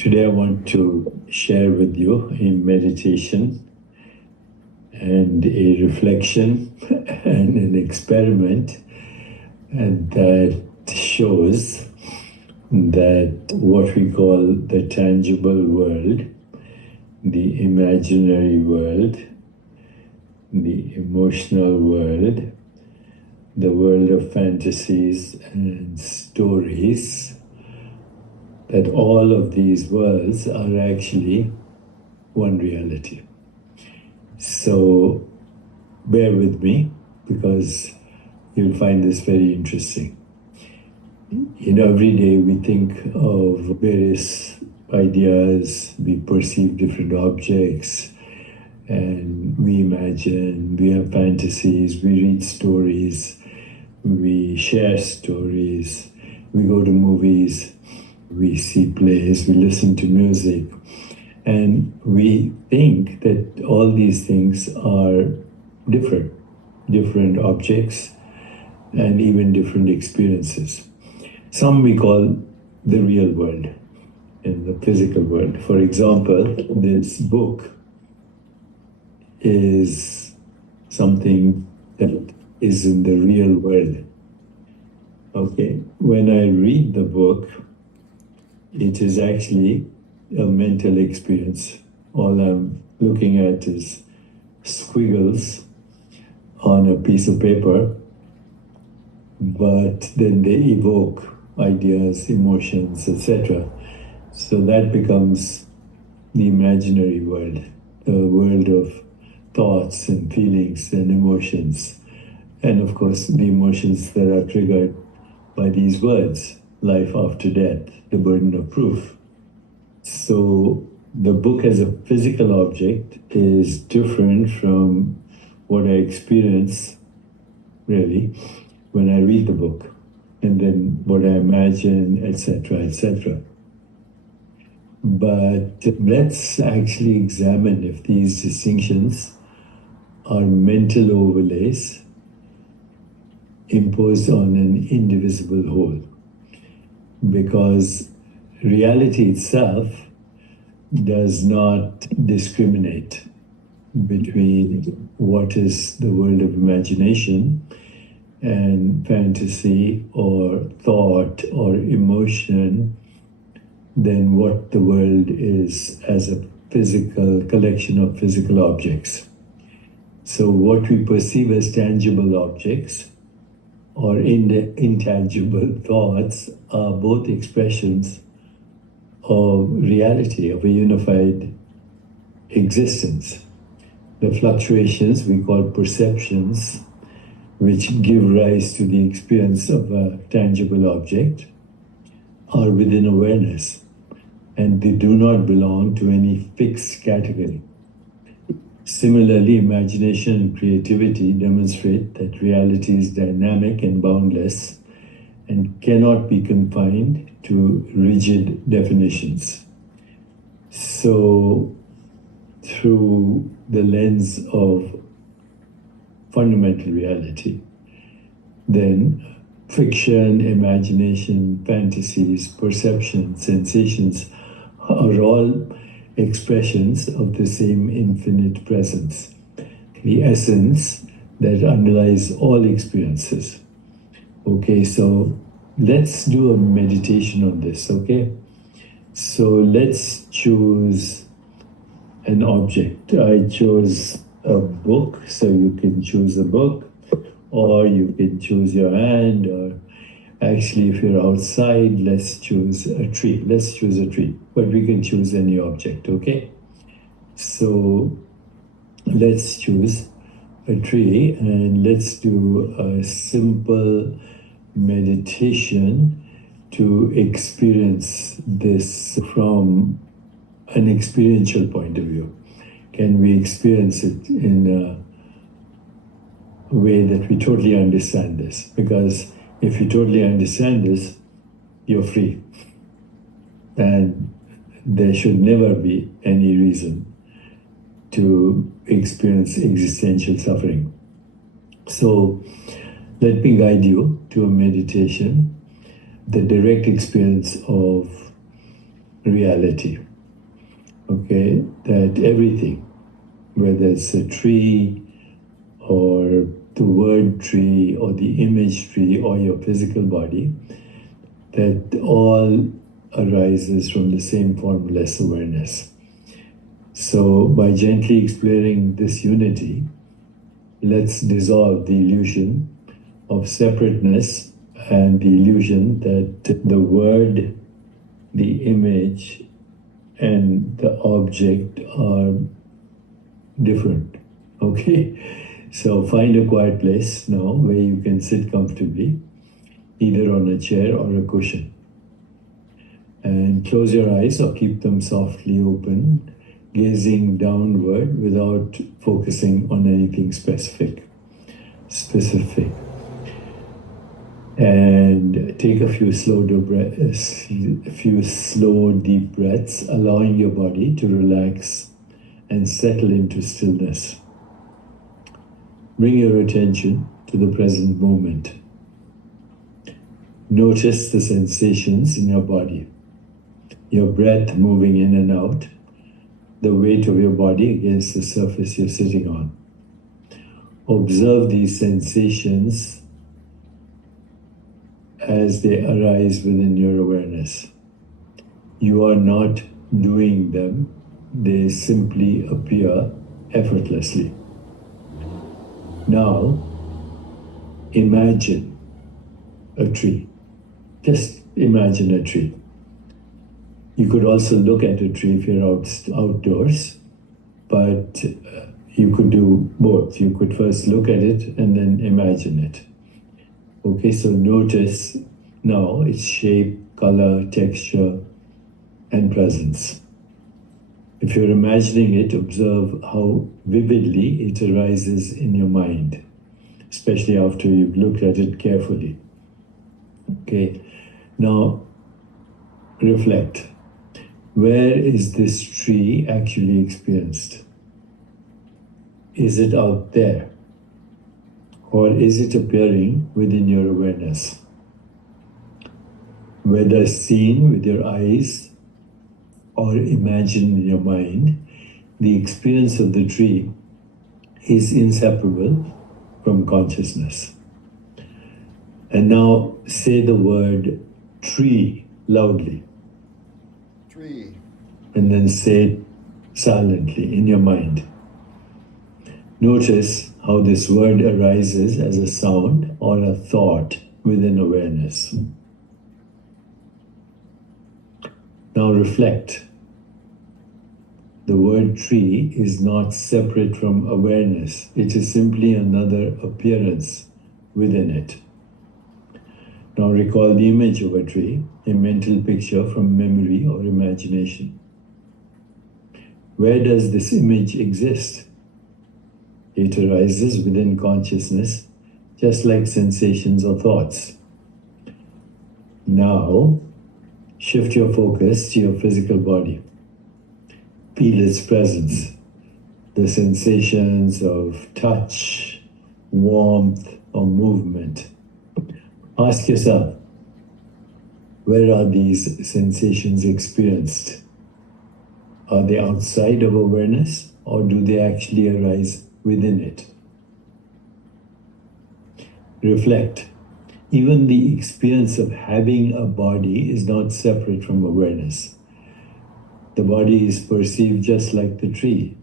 Today I want to share with you a meditation and a reflection and an experiment and that shows that what we call the tangible world, the imaginary world, the emotional world, the world of fantasies and stories, that all of these worlds are actually one reality. So bear with me because you'll find this very interesting. Every day we think of various ideas, we perceive different objects, and we imagine, we have fantasies, we read stories, we share stories, we go to movies, we see plays, we listen to music, and we think that all these things are different objects, and even different experiences. Some we call the real world and the physical world. For example, this book is something that is in the real world. Okay, when I read the book, it is actually a mental experience. All I'm looking at is squiggles on a piece of paper, but then they evoke ideas, emotions, etc. So that becomes the imaginary world, the world of thoughts and feelings and emotions. And of course, the emotions that are triggered by these words, life after death, the burden of proof. So the book as a physical object is different from what I experience, really, when I read the book, and then what I imagine, etc., etc. But let's actually examine if these distinctions are mental overlays imposed on an indivisible whole. Because reality itself does not discriminate between what is the world of imagination and fantasy or thought or emotion than what the world is as a physical collection of physical objects. So what we perceive as tangible objects or intangible thoughts are both expressions of reality, of a unified existence. The fluctuations we call perceptions, which give rise to the experience of a tangible object, are within awareness, and they do not belong to any fixed category. Similarly, imagination and creativity demonstrate that reality is dynamic and boundless and cannot be confined to rigid definitions. So, through the lens of fundamental reality, then fiction, imagination, fantasies, perceptions, sensations are all expressions of the same infinite presence, the essence that underlies all experiences. Okay, so let's do a meditation on this, okay? So let's choose an object. I chose a book, so you can choose a book, or you can choose your hand, or actually, if you're outside, let's choose a tree. Let's choose a tree, but we can choose any object, okay? So let's choose a tree and let's do a simple meditation to experience this from an experiential point of view. Can we experience it in a way that we totally understand this? Because if you totally understand this, you're free. And there should never be any reason to experience existential suffering. So let me guide you to a meditation, the direct experience of reality. Okay, that everything, whether it's a tree or the word tree or the image tree or your physical body, that all arises from the same formless awareness. So by gently exploring this unity, let's dissolve the illusion of separateness and the illusion that the word, the image, and the object are different. Okay? So find a quiet place now where you can sit comfortably, either on a chair or a cushion. And close your eyes or keep them softly open, gazing downward without focusing on anything specific. And take a few slow deep breaths, allowing your body to relax and settle into stillness. Bring your attention to the present moment. Notice the sensations in your body, your breath moving in and out, the weight of your body against the surface you're sitting on. Observe these sensations as they arise within your awareness. You are not doing them, they simply appear effortlessly. Now, imagine a tree. Just imagine a tree. You could also look at a tree if you're outdoors, but you could do both. You could first look at it and then imagine it. Okay, so notice now its shape, color, texture, and presence. If you're imagining it, observe how vividly it arises in your mind, especially after you've looked at it carefully. Okay, now reflect. Where is this tree actually experienced? Is it out there? Or is it appearing within your awareness? Whether seen with your eyes or imagined in your mind, the experience of the tree is inseparable from consciousness. And now say the word tree loudly. Tree. And then say it silently in your mind. Notice how this word arises as a sound or a thought within awareness. Now reflect. The word tree is not separate from awareness. It is simply another appearance within it. Now recall the image of a tree, a mental picture from memory or imagination. Where does this image exist? It arises within consciousness, just like sensations or thoughts. Now, shift your focus to your physical body. Feel its presence, the sensations of touch, warmth, or movement. Ask yourself, where are these sensations experienced? Are they outside of awareness, or do they actually arise within it? Reflect. Even the experience of having a body is not separate from awareness. The body is perceived just like the tree,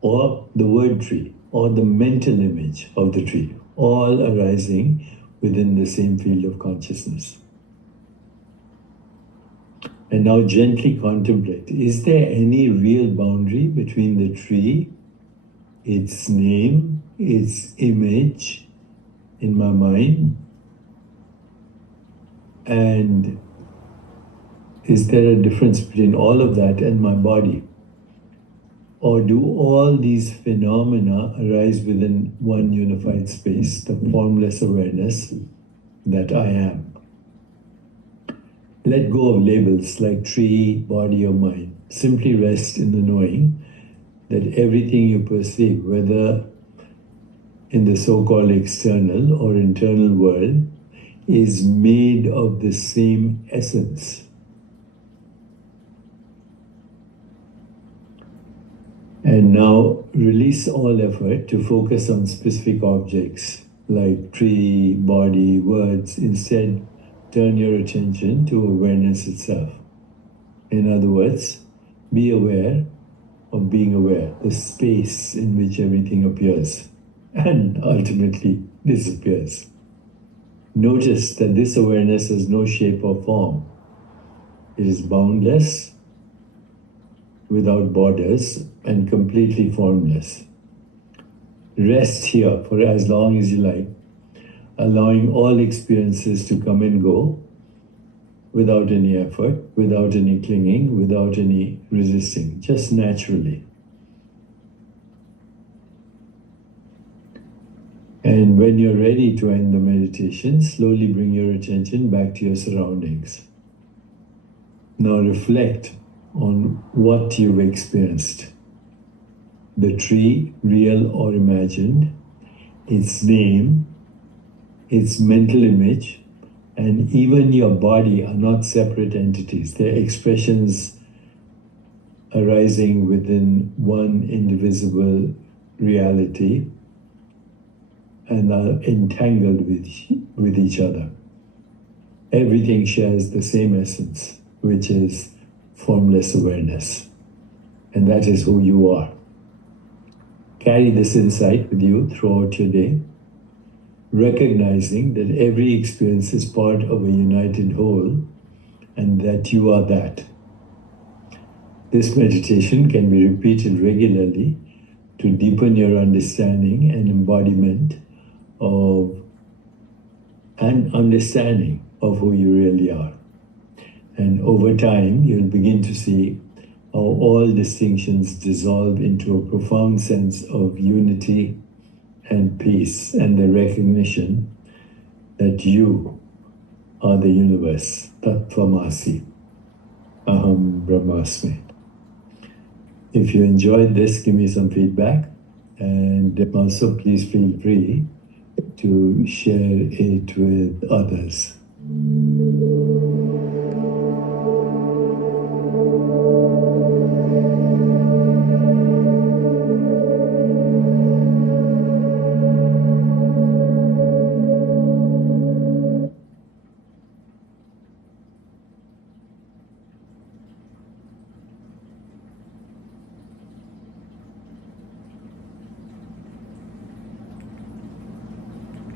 or the word tree, or the mental image of the tree, all arising within the same field of consciousness. And now gently contemplate, is there any real boundary between the tree, its name, its image in my mind, and is there a difference between all of that and my body? Or do all these phenomena arise within one unified space, the formless awareness that I am? Let go of labels like tree, body, or mind. Simply rest in the knowing that everything you perceive, whether in the so-called external or internal world, is made of the same essence. And now release all effort to focus on specific objects like tree, body, words. Instead, turn your attention to awareness itself. In other words, be aware of being aware, the space in which everything appears and ultimately disappears. Notice that this awareness has no shape or form. It is boundless, without borders, and completely formless. Rest here for as long as you like, allowing all experiences to come and go without any effort, without any clinging, without any resisting, just naturally. And when you're ready to end the meditation, slowly bring your attention back to your surroundings. Now reflect on what you've experienced. The tree, real or imagined, its name, its mental image, and even your body are not separate entities. They're expressions arising within one indivisible reality and are entangled with each other. Everything shares the same essence, which is formless awareness. And that is who you are. Carry this insight with you throughout your day, recognizing that every experience is part of a united whole and that you are that. This meditation can be repeated regularly to deepen your understanding and embodiment of an understanding of who you really are. And over time, you'll begin to see how all distinctions dissolve into a profound sense of unity and peace, and the recognition that you are the universe, Tattvamasi, Aham Brahmasmi. If you enjoyed this, give me some feedback, and also please feel free to share it with others.